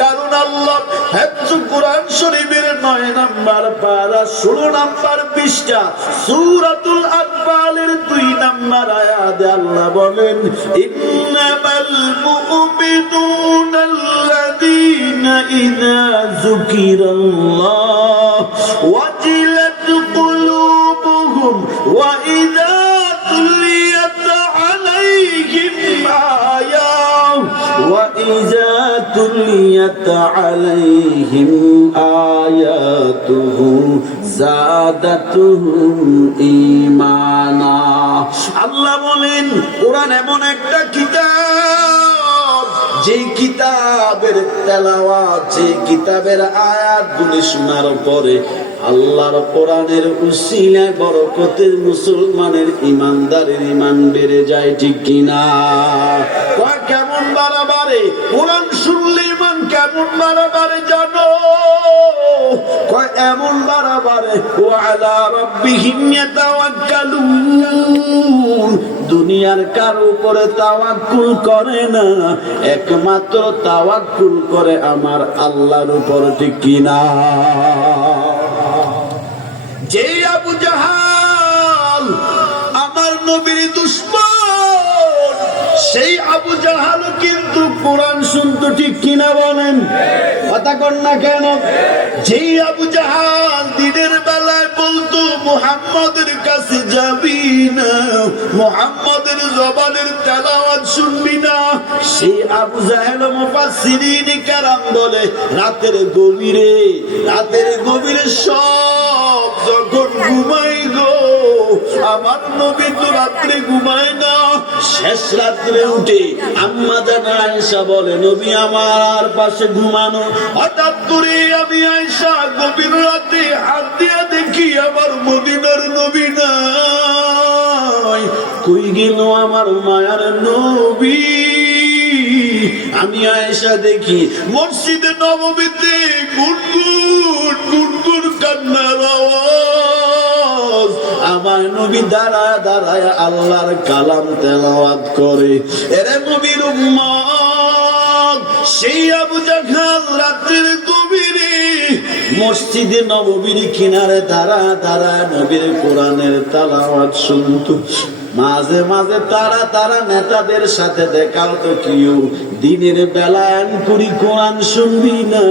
কারণ আল্লাহ হিফজ কোরআন শরীফের 9 নাম্বার পারা 16 নাম্বার পৃষ্ঠা সূরাতুল আনফালের 2 নাম্বার আয়াতে আল্লাহ বলেন ইন্নামাল মুমিনুনা আল্লাযীনা ইযা যুকিরাল্লাহ ওয়াজিলাত কুলুবুহুম ওয়া ইযা তুলিয়াত আলাইহিম وَإِذَا تُلِيَتْ عَلَيْهِمْ آيَاتُهُ زَادَتْهُمْ إِيمَانًا আল্লাহ বলেন কোরআন এমন একটা কিতাব যে কিতাবের তেলাওয়াত যে কিতাবের আয়াতগুলি শোনার পরে আল্লাহর কোরআনের উসিলায় বরকতের মুসলমানের ইমানদারের ঈমান বেড়ে যায় ঠিক কিনা কেমন বাড়াবাড়ে কোরআন শুনলে ঈমান কেমন বাড়াবাড়ে জানো কয় এমন বাড়াবাড়ে ওয়া আলা রাব্বিহিম ইয়াতাওয়াক্কালুন দুনিয়ার কার উপরে তাওয়াক্কুল করে না একমাত্র তাওয়াক্কুল করে আমার আল্লাহর উপর ঠিক কিনা যে আবু জাহাল আমার নবীর দুশমন সেই আবু জাহাল কিন্তু কোরআন শুনতো ঠিক কিনা বলেন কথা কন না কেন যে আবু জাহাল দিনের বেলায় বলতো মুহাম্মাদের কাছে যাবি না মুহাম্মাদের জবানের তেলাওয়াত শুনবি না সেই আবু জাহেল মুফাসসিরিন কেরাম বলে রাতের গভীরে সব যখন ঘুমাই গো আমার নবী তো রাত্রে ঘুমায় না শেষ রাত্রে উঠে আম্মা জান আয়েশা বলে নবী আমার পাশে ঘুমানো হঠাৎ করে আমি আয়েশা গভীর রাতে হাত দিয়ে দেখি আমার মদিনার নবী নাই কই গেল আমার মায়ার নবী আমি আয়েশা দেখি মসজিদে নববীতে গুনগুন কান্নার আওয়াজ আমার নবী দাঁড়ায় আল্লাহর কালাম তেলাওয়াত করে এরে নবীর উম্মত সেই আবু জাহল রাতের গভীরে মসজিদে নববীর কিনারে দাঁড়া নবীর কোরআনের তেলাওয়াত শুনতো মাঝে মাঝে তারা নেতাদের সাথে দেখাও তো কিউ দিনের বেলায় পুরি কোরআন শুনবি না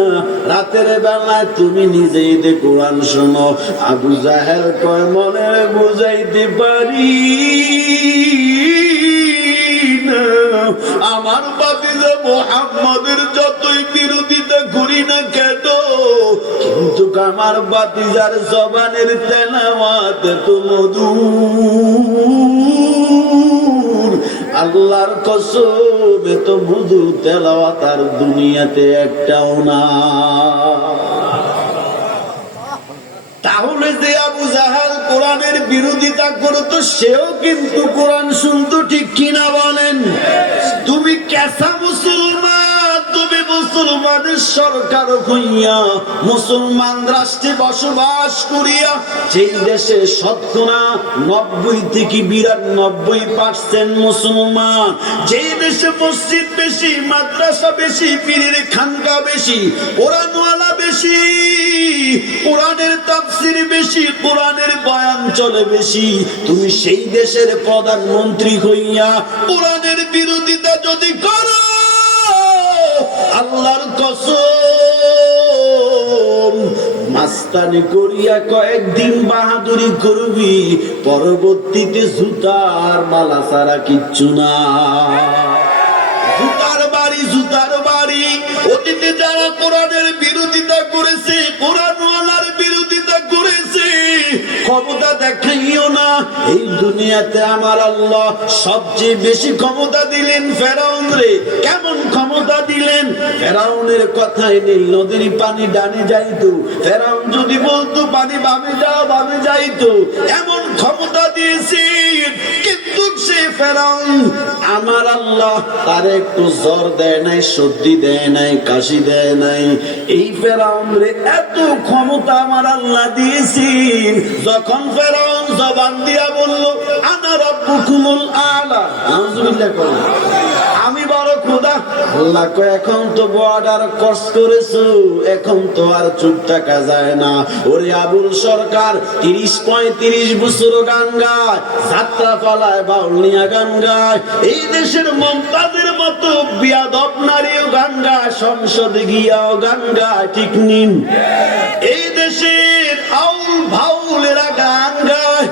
রাতের বেলায় তুমি নিজেই দে কোরআন শোনো আবু জাহেল কয় মনে বুঝাইতে পারি না আমার বাতিজা মুহাম্মাদের যতই বিরোধিতা করি না কেন কিন্তু আমার বাতিজার জবানের তেলাওয়াত তো মধুর আল্লাহর কসম এত মধুর তেলাওয়াত আর দুনিয়াতে একটাও না তাহলে যে আবু জাহাল কোরআনের বিরোধিতা করতো সেও কিন্তু কোরআন শুনতো ঠিক কিনা বলেন তুমি কেসা মুসলমান তুমি মুসলমানের সরকার হইয়া মুসলমান রাষ্ট্রে বসবাস করিয়া যেই দেশে শতকরা 90 থেকে 92% মুসলমান যেই দেশে মসজিদ বেশি মাদ্রাসা বেশি পীরের খানকা বেশি কোরআনওয়ালা বেশি কোরআনের তাফসীর বেশি কোরআনের বয়ান চলে বেশি তুমি সেই দেশের প্রধানমন্ত্রী হইয়া কোরআনের বিরোধিতা যদি করো আল্লাহর কসম মাস্তানি করিয়া কয়েকদিন বাহাদুরি করবি পরবর্তীতে জুতার মালা ছাড়া কিচ্ছু না জুতার বাড়ি অতীতে যারা কোরআনের বিরোধিতা করেছে কোরআনওয়ালার বিরোধিতা করেছে ক্ষমতা দেখাইও না এই দুনিয়াতে আমার আল্লাহ সবচেয়ে বেশি ক্ষমতা দিলেন ফেরাউনরে কেমন ক্ষমতা দিলেন ফেরাউনের কথাই নীল নদীর পানি ডানে যাইতো ফেরাউন যদি বলতো পানি বামে যাইতো এমন ক্ষমতা দিয়েছে কিন্তু সে ফেরাউন আমার আল্লাহ তার একটু জ্বর দেয় নাই সর্দি দেয় নাই কাশি দেয় নাই এই ফেরাউনরে এত ক্ষমতা আমার আল্লাহ দিয়েছেন যখন ফেরাউন জবান দিয়া বলল আনা রাব্বুকুমুল আলা আউযুবিল্লাহ আমি বড় খোদা। আল্লাহ কয় এখন তো বর্ডার ক্রস করেছো, এখন তো আর চুপ থাকা যায় না। ওরে আবুল সরকার 30-35 বছর গান গায়, যাত্রা পালায়, বাউলিয়া গান গায়, এই দেশের মমতাজের মতো বিয়াদব নারীও গান গায়, সংসদে গিয়াও গান গায়, ঠিক নিন? এই দেশের আউল ভাউলেরা গান গায়,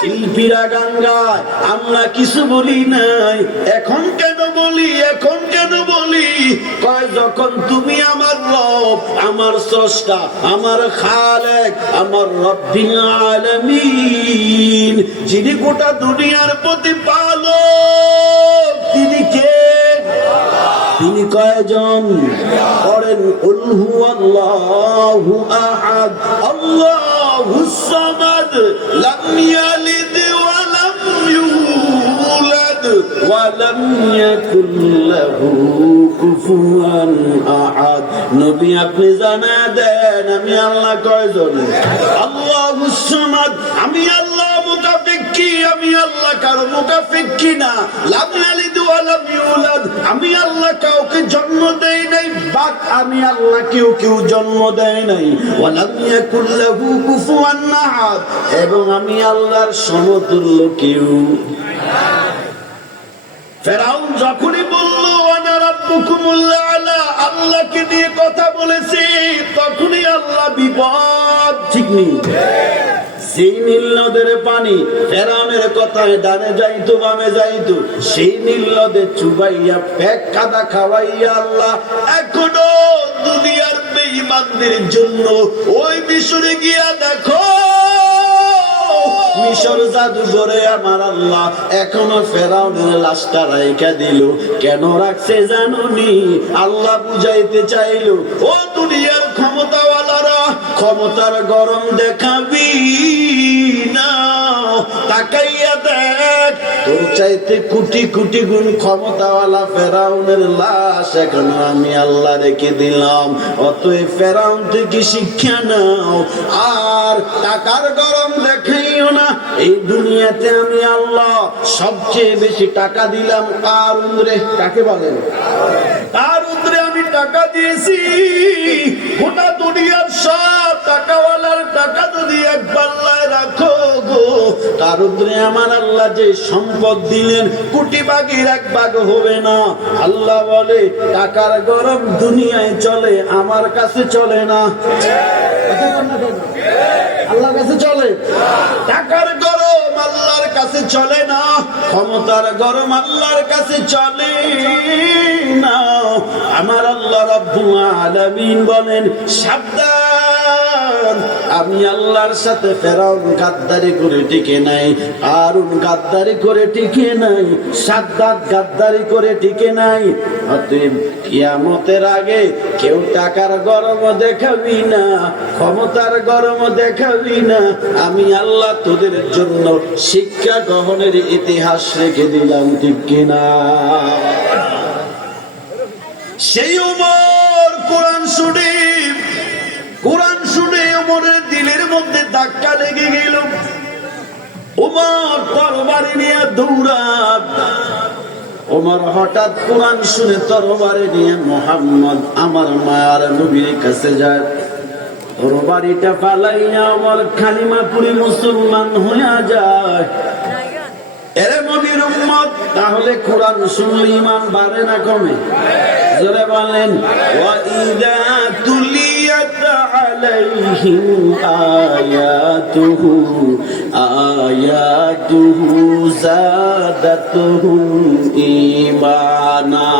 শিল্পীরা গান গায়, আমরা কিছু বলি নাই। এখন কেন বলি, এখন কেন বলি? কয় যখন তুমি আমার রব, আমার স্রষ্টা, আমার খালেক, আমার রব্বিল আলামিন, যিনি গোটা দুনিয়ার প্রতিপালক, তিনি কে? তিনি কয়জন? করেন কুল হুয়াল্লাহু আহাদ, আল্লাহুস সামাদ, লাম ইয়ালিদ ওয়া লাম ইউলাদ ওয়া লাম ইয়াকুল লাহু কুফুয়ান আহাদ। নবী আপনি জানা দেন আমি আল্লাহ কয়জন? আল্লাহুস সামাদ, আমি আল্লাহ মুতাফিক্কি, আমি আল্লাহ কারো মুতাফিক্কি না। লাম ইয়ালিদ ওয়া লাম ইউলাদ, আমি আল্লাহ কাউকে জন্ম দেই নাই, বাট আমি আল্লাহ কেউ জন্ম দেয় নাই। ওয়া লাম ইয়াকুল লাহু কুফুয়ান আহাদ, এবং আমি আল্লাহর সমতুল্য কেউ। ফেরাউন যখনই বলল আনা রাব্বুকুমুল আলা, আল্লাহকে দিয়ে কথা বলেছে, তখনই আল্লাহ বিপদ, ঠিক নেই? সেই নীল নদের পানি ফেরাউনের কথায় ডানে যাইতো বামে যাইতো, সেই নীল নদে চুবাইয়া পেট কাদা খাওয়াইয়া আল্লাহ এখনো দুনিয়ার বেঈমানদের জন্য ওই মিশরে গিয়া দেখো, মিশর জাদুঘরে আমার আল্লাহ এখনো ফেরাউনের লাশটা রাইখা দিল। কেন রাখছে জানুনি? আল্লাহ বুঝাইতে চাইল, ও দুনিয়ার ক্ষমতাওয়ালারা, ক্ষমতার গরম দেখাবি না, তাকাইয়া দেখ, তোর চাইতে কোটি কোটি গুণ ক্ষমতাওয়ালা ফেরাউনের লাশ এখনো আমি আল্লাহ রেখে দিলাম। অতএব ফেরাউন থেকে শিক্ষা নাও, আর টাকার গরম দেখাইও না। এই দুনিয়াতে আমি আল্লাহ সবচেয়ে বেশি টাকা দিলাম কারুন রে। কাকে বলেন? কারুন রে আমি টাকা দিয়েছি। গোটা দুনিয়ার সব টাকাওয়ালার টাকা যদি এক পাল্লায় রাখো গো, কারুন রে আমার আল্লাহ যে সম্পদ দিলেন কোটি ভাগের এক ভাগ হবে না। আল্লাহ বলে টাকার গরম দুনিয়ায় চলে, আমার কাছে চলে না। আল্লাহর কাছে চলে। টাকার গরম আল্লাহর কাছে চলে না, ক্ষমতার গরম আল্লাহর কাছে চলে না। আমার আল্লাহ রাব্বুল আলামিন বলেন সাবধান, আমি আল্লাহর সাথে ফেরাউন গাদ্দারি করে টিকে নাই, কারুন গাদ্দারি করে টিকে নাই, সাদ্দাত গাদ্দারি করে টিকে নাই। অতএব কিয়ামতের আগে কেউ টাকার গরম দেখাবি না, ক্ষমতার গরম দেখাবি না। আমি আল্লাহ তোদের জন্য শিক্ষা গ্রহণের ইতিহাস রেখে দিলাম, ঠিক কিনা? সেই ওমর কোরআন শুনে ওমরের দিলের মধ্যে ধাক্কা লেগে গেল। ওমর তরবারি নিয়ে দৌড়ান। ওমর হঠাৎ কোরআন শুনে তরবারি নিয়ে মুহাম্মদ আমার মায়ার নবীর কাছে যায়। তরবারিটা ফালাইয়া ওমর কালিমা পড়ে মুসলমান হয়ে যায়। এরে নবীর উম্মত, তাহলে কোরআন শুনলে ঈমান বাড়ে না কমে? জোরে বলেন। ওয়া ইযা তুলিয়াত আলাইহিম আয়াতুহু যাদাতুহুম ঈমানা।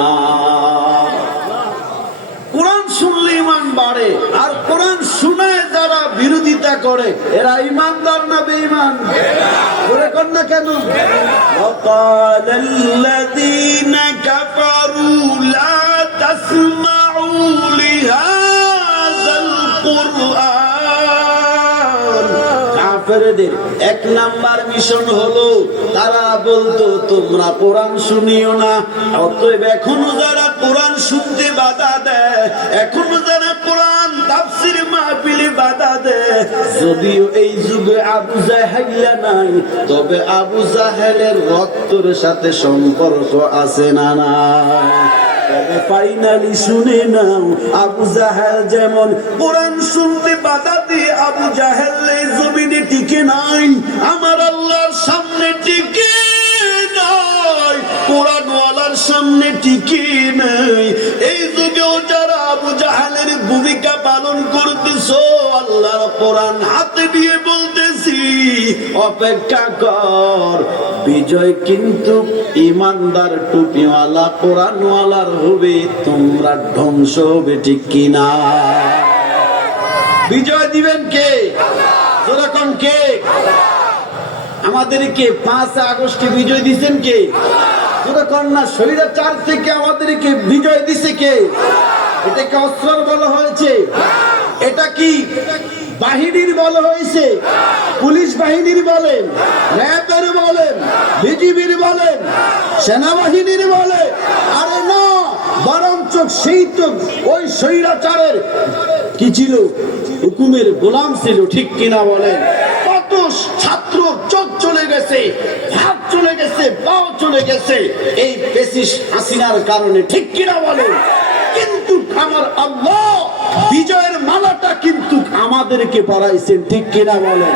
কোরআন শুনলে ঈমান বাড়ে, আর কোরআন শুনায় যারা বিরোধিতা করে এরা ঈমানদার না বেঈমান? বলে কোন না কেন? ওয়াকালাল্লাযীনা কাফারু লা তাসমাউ লিহাযাল কুরআন। কাফেরদের এক নাম্বার মিশন হলো তারা বলতো তোমরা কোরআন শুনিও না। অতএব এখনো যারা কোরআন শুনতে বাধা দেয়, এখনো যারা কোরআন তাফসীর মাহফিলে বাধা দেয়, যদিও এই যুগে আবু জাহেল নাই, তবে আবু জাহেলের রক্তের সাথে সম্পর্ক আছে না নাই? ফাইনালি শুনে নাও, আবু জাহেল যেমন কোরআন শুনতে বাধা দিয়ে আবু জাহেল এই জমিনে টিকে নাই, আমার আল্লাহর সামনে টিকে নাই, কোরআনওয়ালার সামনে টিকে নাই। এই যুগেও যারা আবু জাহেলের ভূমিকা পালন করতেছো, আল্লাহর কোরআন হাতে নিয়ে বলতেছি অপেক্ষা কর, বিজয় কিন্তু ইমানদার টুপিওয়ালা কোরআনওয়ালার হবে, তোমরা ধ্বংস হবে, ঠিক কিনা? বিজয় দিবেন কে? যেরকম কে? আমাদেরকে 5 আগস্টে বিজয় দিচ্ছেন কে? যেরকম না, স্বৈরাচার থেকে আমাদেরকে বিজয় দিছে কে? এটাকে অস্ত্র বলা হয়েছে, এটা কি বাহিনীর বলা হয়েছে? পুলিশ বাহিনীর বলেন, র্যাবের বলেন, বিজিবির বলেন, সেনাবাহিনীর বলে, আরে না, বরঞ্চ সেই তো ওই স্বৈরাচারের কি ছিল? হুকুমের গোলাম ছিল, ঠিক কিনা বলেন? কত ছাত্র চোখ চলে গেছে, হাত চলে গেছে, পাও চলে গেছে এই পেশিস হাসিনার কারণে, ঠিক কিনা বলেন? কিন্তু আমার আল্লাহ বিজয়ের মালাটা কিন্তু আমাদেরকে পরাইছেন, ঠিক কিনা বলেন?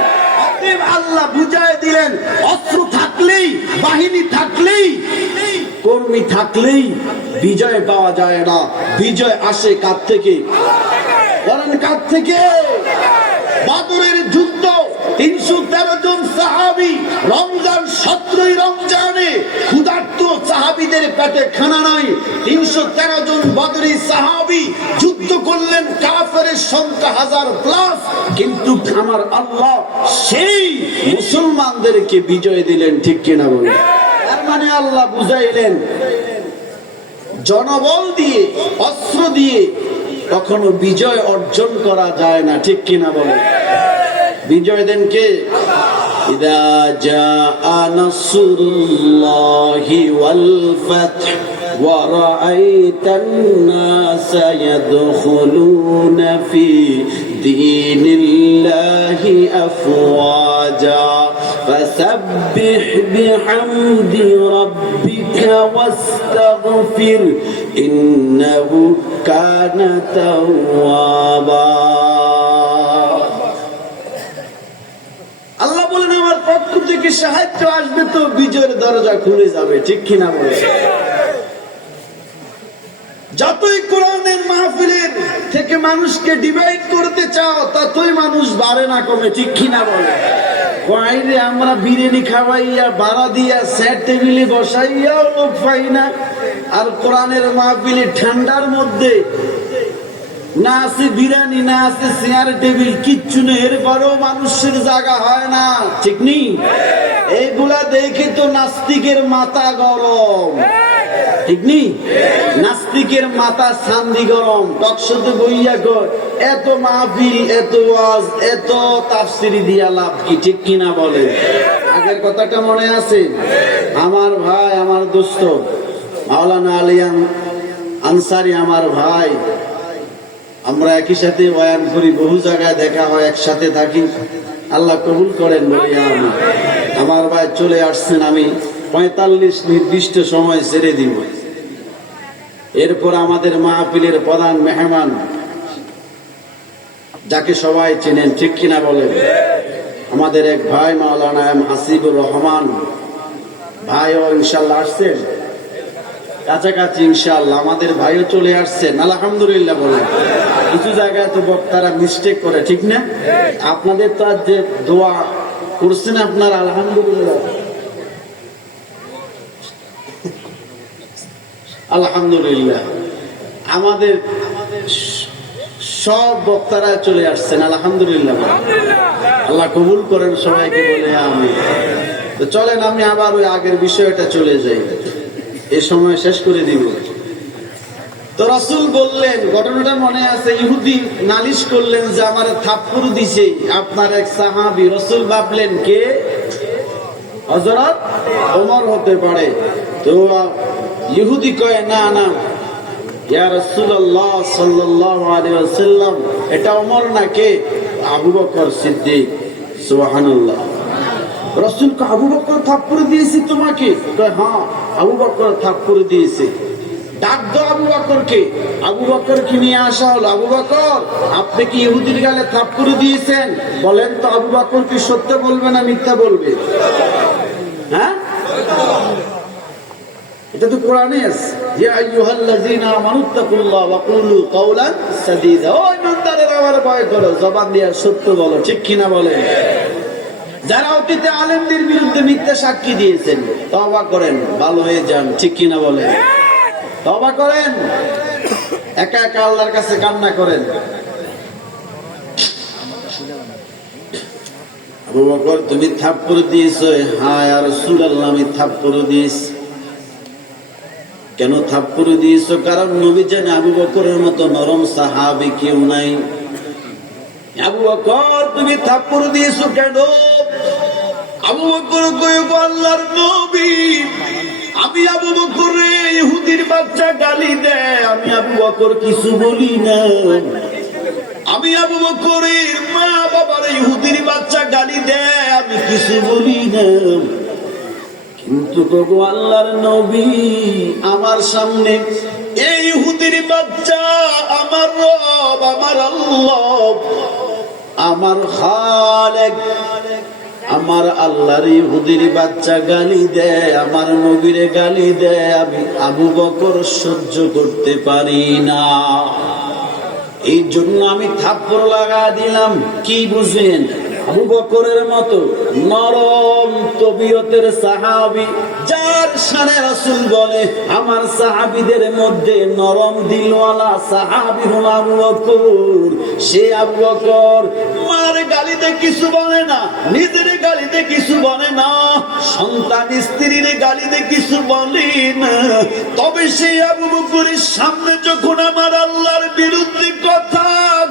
আল্লাহ বুঝায় দিলেন, অস্ত্র থাকলেই, বাহিনী থাকলেই, কর্মী থাকলেই বিজয় পাওয়া যায় না। বিজয় আসে কার থেকে? বলেন কার থেকে? বদরের যুদ্ধ 313 জন সাহাবী, রমজান 17 রমজানে ক্ষুধার্ত সাহাবীদের পেটে খানা নাই, 313 জন বদরি সাহাবী যুদ্ধ করলেন, কাফেরের সংখ্যা 1000+, কিন্তু আমার আল্লাহ সেই মুসলমানদেরকে বিজয় দিলেন, ঠিক কিনা বলেন? তার মানে আল্লাহ বুঝাইলেন জনবল দিয়ে, অস্ত্র দিয়ে কখনো বিজয় অর্জন করা যায় না, ঠিক কিনা বলেন? বিজয় দেন কে? ইদা জাআ নাসরুল্লাহি ওয়াল ফাth ওয়া রাআইতান নাসা ইয়াদখুলুনা ফি দীনিল্লাহি আফওয়াজা ফাসাব্বিহ বিহামদি রাব্বিকা ওয়াস্তাগফির ইন্নাহু কানা তাওয়াবা। আল্লাহ বলেন আমার পক্ষ থেকে সাহায্য আসবে তো বিজয়ের দরজা খুলে যাবে, ঠিক কিনা বলে? যতই কোরআনের মাহফিলের থেকে মানুষকে ডিভাইড করতে চাও, ততই মানুষ বাড়ে না কমে, ঠিক কিনা বলে? বাইরে আমরা বিরিয়ানি খাওয়াইয়া, ভাড়া দিয়া, সেট টেবিলে বসাইয়াও লোক পাই না, আর কোরআনের মাহফিলে ঠান্ডার মধ্যে না আছে বিরিয়ানি, না আছে চেয়ার টেবিল, কিচ্ছু নেই, এরপরেও মানুষের জায়গা হয় না, ঠিক নেই? এইগুলা দেখে তো নাস্তিকের মাথা গরম, ঠিক নেই? নাস্তিকের মাথা শান্তি গরম, টকশোতে বইয়া কর এত মাহফিল, এত ওয়াজ, এত তাফসিরি দিয়া লাভ কি, ঠিক কিনা বলে? আগের কথাটা মনে আছে? আমার ভাই, আমার দোস্ত মাওলানা আলী আনসারী আমার ভাই, আমরা একই সাথে বয়ান করি, বহু জায়গায় দেখা হয়, একসাথে থাকি, আল্লাহ কবুল করেন বলি আমি। আমার ভাই চলে আসছেন, আমি 45 নির্দিষ্ট সময় ছেড়ে দিব। এরপর আমাদের মাহফিলের প্রধান মেহমান, যাকে সবাই চেনেন, ঠিক কিনা বলেন? আমাদের এক ভাই মাওলানা এম হাসিবুর রহমান ভাইও ইনশাল্লাহ আসছেন, কাছাকাছি ইনশাআল্লাহ আমাদের ভাইও চলে আসছেন, আলহামদুলিল্লাহ বলেন। কিছু জায়গায় তো বক্তারা মিস্টেক করে, ঠিক না? আপনাদের তো আজ যে দোয়া করছেন আপনার, আলহামদুলিল্লাহ, আলহামদুলিল্লাহ আমাদের সব বক্তারা চলে আসছেন, আলহামদুলিল্লাহ, আল্লাহ কবুল করেন সবাইকে বলে আমি। তো চলেন আমি আবার ওই আগের বিষয়টা চলে যাই, এই সময় শেষ করে দিব। তো রাসূল বললেন, ঘটনাটা মনে আছে, ইহুদি নালিশ করলেন যে আমার থাপ্পড় দিছে আপনার এক সাহাবী। রাসূল ভাবলেন কে? হযরত ওমর হতে পারে। তো ইহুদি কয় না না ইয়া রাসূলুল্লাহ সাল্লাল্লাহু আলাইহি ওয়াসাল্লাম, এটা ওমর না, কে? আবু বকর সিদ্দিক। সুবহানাল্লাহ। রাসূল কে আবু বকর থাপ্পড় দিয়েছে তোমাকে? কয় হ্যাঁ, আবু বকর থাপ্পড় দিয়েছে। ডাক দাও আবু বকরকে। আবু বকরকে নিয়ে আসা হলো। আবু বকর, আপনি কি ইহুদির গালে থাপ্পড় দিয়েছেন? বলেন তো আবু বকর কি সত্য বলবে না মিথ্যা বলবে? হ্যাঁ, এটা তো কোরআনে আছে, ইয়া আইয়ুহাল্লাযীনা আমানুত্তাকুল্লাহ ওয়া কুলু কাওলান সাদীদা। ও ইমানদারেরা, আমার ভয় করো, জবান দিয়ে সত্য বলো, ঠিক কিনা বলেন? যারা অতীতে আলেমদের বিরুদ্ধে মিথ্যা সাক্ষী দিয়েছেন, তওবা করেন, ভালো হয়ে যান, ঠিক কিনা বলেন? তওবা করেন, একা একা আল্লাহর কাছে কান্না করেন। আবু বকর, তুমি থাপ্পড় দিয়েছো? হ্যাঁ ইয়া রাসূলুল্লাহ, আমি থাপ্পড় দিয়েছি। কেন থাপ্পড় দিয়েছো? কারণ নবী জানে আবু বকরের মতো নরম সাহাবী কেউ নাই। আবু বকর, তুমি থাপ্পড় দিয়েছো কেন? আবু বকর কয়ে, আল্লাহর নবী, আমি আবু বকরে ইহুদির বাচ্চা গালি দেয়, আমি আবু বকর কিছু বলি না। আমি আবু বকরের মা বাবার ইহুদির বাচ্চা গালি দেয়, আমি কিছু বলি না। কিন্তু তবু আল্লাহর নবী, আমার সামনে এই ইহুদির বাচ্চা আমার রব, আমার আল্লাহ, আমার খালেক, আমার আল্লাহর ইহুদির বাচ্চা গালি দেয়, আমার নবীরে গালি দেয়, আমি আবু বকর সহ্য করতে পারি না। এই জন্য আমি থাপ্পড় লাগা দিলাম। কি বুঝেন? আবু বকরের মতো নরম তবিয়তের সাহাবী, যার শানে রাসূল বলে আমার সাহাবীদের মধ্যে নরম দিলওয়ালা সাহাবী হলো আবু বকর। সে আবু বকর মার গালিতে কিছু বলে না, নিজের গালিতে কিছু বলে না, সন্তান স্ত্রীর গালিতে কিছু বলে না। তবে সেই আবু বকরের সামনে যখন আমার আল্লাহর বিরুদ্ধে কথা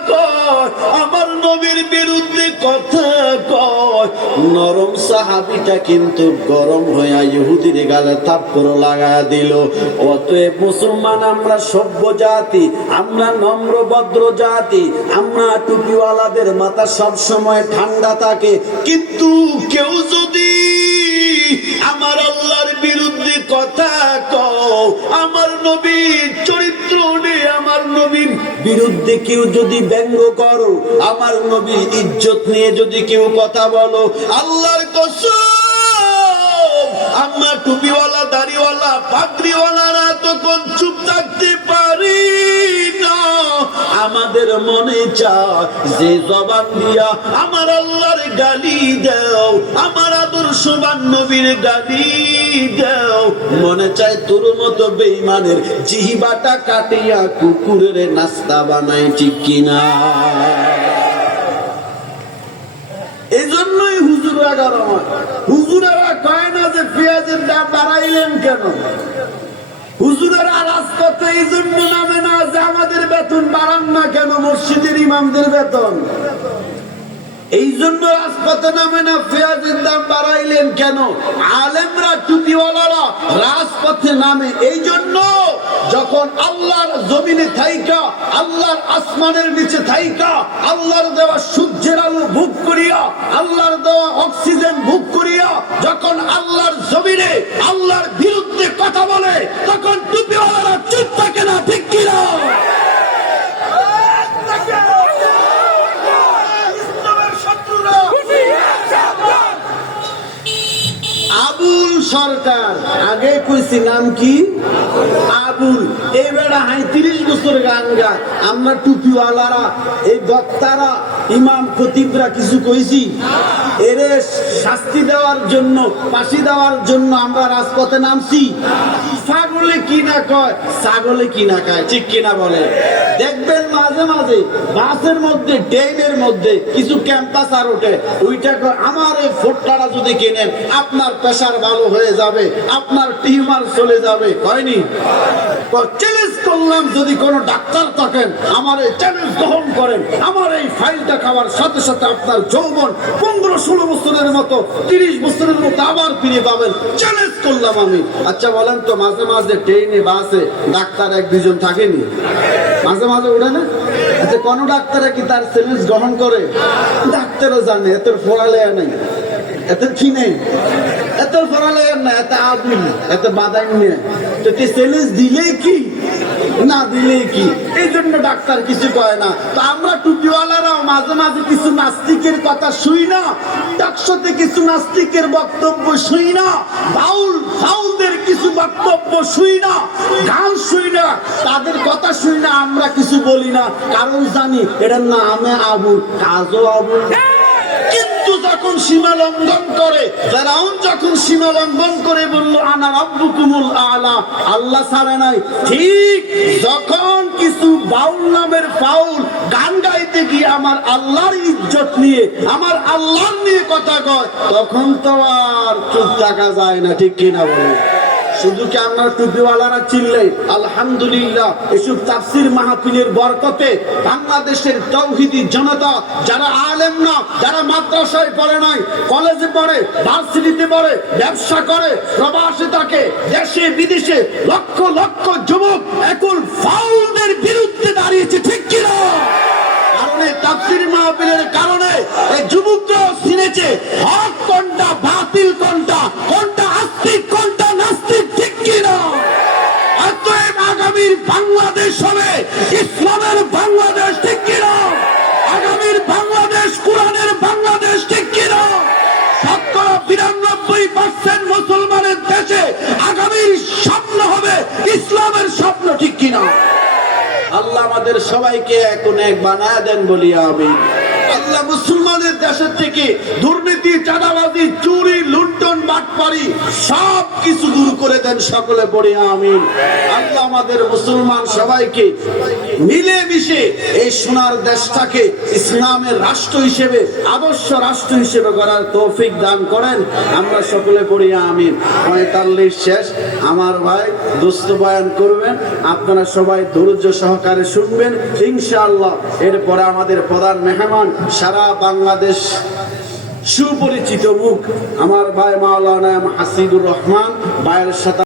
কয়, আমার নবীর বিরুদ্ধে কথা কয়, নরম সাহাবীটা কিন্তু গরম হইয়া ইহুদির গালে থাপ্পড় লাগায়া দিল। অতএব মুসলমান, আমরা সভ্য জাতি, আমরা নম্র ভদ্র জাতি, আমরা টুপিওয়ালাদের মাথা সব সময় ঠান্ডা থাকে। কিন্তু কেউ যদি আমার আল্লাহর বিরুদ্ধে কথা কও, আমার নবীর চরিত্র নিয়ে, আমার নবীর বিরুদ্ধে কেউ যদি ব্যঙ্গ করো, আমার নবীর ইজ্জত নিয়ে যদি কেউ কথা বলো, আল্লাহর কসম, আমরা টুপিওয়ালা, দাড়িওয়ালা, পাগড়িওয়ালারা তখন চুপ থাকতে পারি না। আমাদের মনে চায় যে জবান দিয়া আমার আল্লাহর গালি দাও, আমার আদর্শবান নবীর গালি দাও, মনে চায় তোর মতো বেঈমানের জিহ্বাটা কাটিয়া কুকুরের নাস্তা বানাই, ঠিক কিনা? এই জন্যই হুজুররা গরম হয়। হুজুরেরা কয় না যে পেঁয়াজের দাম বাড়াইলেন কেন? হুজুরেরা রাজপথে এই জন্য নামে না যে আমাদের বেতন বাড়ান না কেন, মসজিদের ইমামদের বেতন। এই জন্য রাজপথে নামে না পেঁয়াজের দাম বাড়াইলেন কেন। আলেমরা, টুপিওয়ালারা রাজপথে নামে এই জন্য, যখন আল্লাহর জমিনে থাইকা, আল্লাহর আসমানের নিচে থাইকা, আল্লাহর দেওয়া সূর্যের আলো ভোগ করিয়া, আল্লাহর দেওয়া অক্সিজেন ভোগ করিয়া, যখন আল্লাহর জমিনে আল্লাহর বিরুদ্ধে কথা বলে, তখন টুপিওয়ালারা চুপ থাকে না, ঠিক কিনা? আবুল সরকার, আগে কইছি নাম কি? আবুল। এই বেড়া ৩৫ বছর গান গায়। আমরা টুপিওয়ালারা, এই বক্তারা, ইমাম খতিবরা কিছু কইছি? এরে শাস্তি দেওয়ার জন্য, ফাঁসি দেওয়ার জন্য আমরা রাজপথে নামছি। ছাগলে কি না কয়, ছাগলে কি না খায়, ঠিক কিনা বলে? দেখবেন মাঝে মাঝে বাসের মধ্যে, ট্রেনের মধ্যে কিছু ক্যাম্পাসার ওঠে, ওইটা আমার এই ফোটকাটা যদি কেনেন আপনার প্রেসার ভালো হয়ে যাবে, আপনার টিউমার চলে যাবে। হয়নি? চ্যালেঞ্জ করলাম, যদি কোন ডাক্তার থাকেন আমার এই চ্যালেঞ্জ গ্রহণ করেন, আমার এই ফাইলটা খাওয়ার সাথে সাথে আপনার যৌবন 15-16 বছরের মতো, 30 বছরের মতো আবার ফিরে পাবেন। চ্যালেঞ্জ করলাম আমি। আচ্ছা বলেন তো, মাঝে মাঝে ট্রেনে, বাসে ডাক্তার 1-2 জন থাকেনি? মাঝে মাঝে ওঠে না? আচ্ছা, কোন ডাক্তারে কি তার চ্যালেঞ্জ গ্রহণ করে? ডাক্তারও জানে এত ফোড়ালেয়া নাই, এত কি নেই, এত ফোড়ালেয়ার না, এত আবুল, এত বাদাম নিয়ে চ্যালেঞ্জ দিলেই কি না দিলে কি, এই জন্য ডাক্তার কিছু কয় না। তো আমরা টুপিওয়ালারাও মাঝে মাঝে কিছু নাস্তিকের কথা শুই না, টাকশোতে কিছু নাস্তিকের বক্তব্য শুই না, ফাউলদের কিছু বক্তব্য শুই না, গান শুই না, তাদের কথা শুই না, আমরা কিছু বলি না, কারণ জানি এটার নামে আবুল, কাজও আবুল। কিন্তু যখন সীমা লঙ্ঘন করে, ফেরাউন যখন সীমা লঙ্ঘন করে বলল আনা রাব্বুকুমুল আলা, আল্লাহ ছাড়া নাই, ঠিক যখন কিছু বাউল নামের ফাউল গান গাইতে গিয়ে আমার আল্লাহর ইজ্জত নিয়ে, আমার আল্লাহর নিয়ে কথা কয়, তখন তো আর চুপ থাকা যায় না, ঠিক কিনা বলে? শুধু কি আমরা টুপিওয়ালারা চিল্লাই আলহামদুলিল্লাহ? এসব তাফসীর মাহফিলের বরকতে বাংলাদেশের তাওহীদি জনতা, যারা আলেম না, যারা মাদ্রাসায় পড়ে নাই, কলেজে পড়ে, ভার্সিটিতে পড়ে, ব্যবসা করে, প্রবাসে থাকে, দেশে বিদেশে লক্ষ লক্ষ যুবক এখন ফাউলদের বিরুদ্ধে দাঁড়িয়েছে, ঠিক কিনা? কারণে তাফসীর মাহফিলের কারণে এই যুবকরা চিনেছে হক কোনটা, বাতিল কোনটা, কোনটা আস্তিক, কোনটা নাস্তিক, ঠিক কিনা? অতএব আগামীর বাংলাদেশ হবে ইসলামের বাংলাদেশ, ঠিক কিনা? আগামীর বাংলাদেশ কোরআনের বাংলাদেশ, ঠিক কিনা? ৯২% মুসলমানের দেশে আগামীর স্বপ্ন হবে ইসলামের স্বপ্ন, ঠিক কিনা? আল্লাহ আমাদের সবাইকে এখন এক বানায় দেন, বলি আমিন। আল্লাহ মুসলমানের দেশের থেকে দুর্নীতি, চাঁদাবাজি, চুরি, লুণ্ঠন, বাটপারি সব কিছু দূর করে দেন, সকলে পড়ি আমিন। আল্লাহ আমাদের মুসলমান সবাইকে মিলেমিশে এই সোনার দেশটাকে ইসলামের রাষ্ট্র হিসেবে, আদর্শ রাষ্ট্র হিসেবে গড়ার তৌফিক দান করেন, আমরা সকলে পড়ি আমিন। ৪৫ শেষ, আমার ভাই দোস্ত বয়ান করবেন, আপনারা সবাই ধৈর্য সহকারে শুনবেন ইনশাআল্লাহ। এরপরে আমাদের প্রধান মেহমান, সারা বাংলাদেশ সুপরিচিত মুখ, আমার ভাই মাওলানা হাসিবুর রহমান ভাইয়ের সাথে